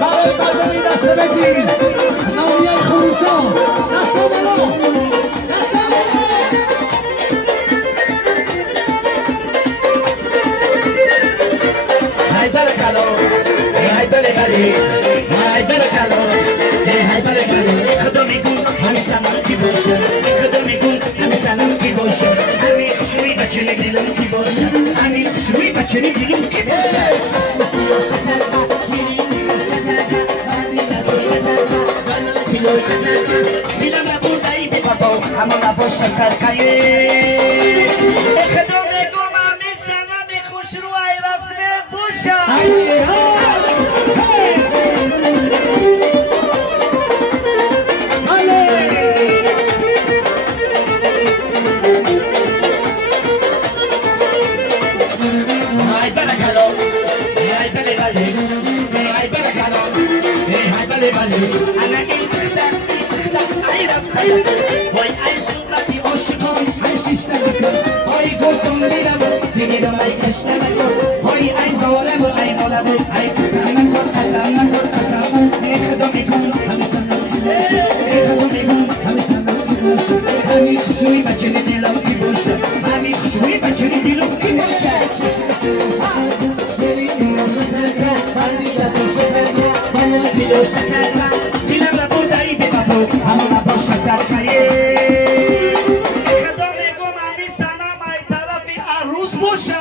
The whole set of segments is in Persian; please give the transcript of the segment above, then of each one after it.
برای مردمی دست بدین نامیان خروسان دست بالا دست بالا حیدر کلو حیدر کلی حیدر کلو حیدر کلی خدا میگون همین سلام کی باشه خدا میگون همین سلام کی باشه همین خوشوی بچه دلم کی باشه همین خوشوی بچه دلم کی باشه چشم سیاش سرکا شیرین پیلوش سرکا بندی دستوش سرکا بنام پیلوش سرکا دیلم نبودایی بی بابا همون نباش سرکایه خدا میگون همین سلام خوش رو ای رسم بوشه أنا إنتخدم عيرف وي أي صورتي عاشقان عيش اشتبك هاي قلتم ليلم بگیرم أي کشتمك هاي أي ظالم و أي ظالم أي قسم قسم خدا میگم همه سنم خدا میگم همه سنم همین خوشوی بچه دلم کی باشه همین خوشوی بچه دلم کی باشه دیلم را بودایی به بابا همون باش سرخیه خدا میگم همین سنم ای طرفی عروس باشه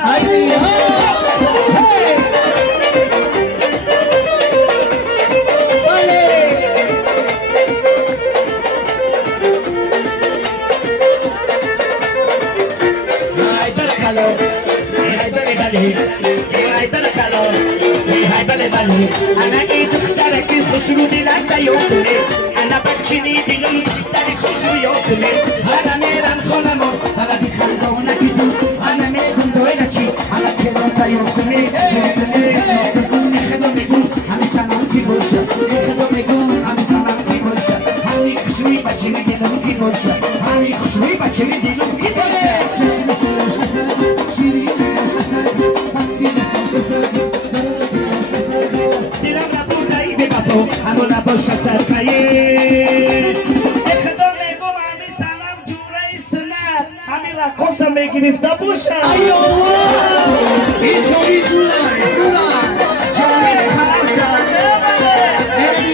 أنا إيد اختارك خشرو دلك يوتني أنا بتشني دلي اختارك خشرو يوتني أنا ميران خلمو أنا بخلقونا كدو أنا ميدون دوينتي أنا كلمة يوتني خدو ميقول همي سلام كي بوشا خدو ميقول همي سلام كي بوشا همي خشوي بچني دلم كي بوشا همي خشوي بچني دلم كي بوشا ششم سلوش سلام شيرين سلام بندي نسوش سلام دیلم نبودایی به بابا همون نباش سرخیه خدا میگم همین سلام جوره سنت همین رقاصم میگرفته باشه ایوه اینجوری سورای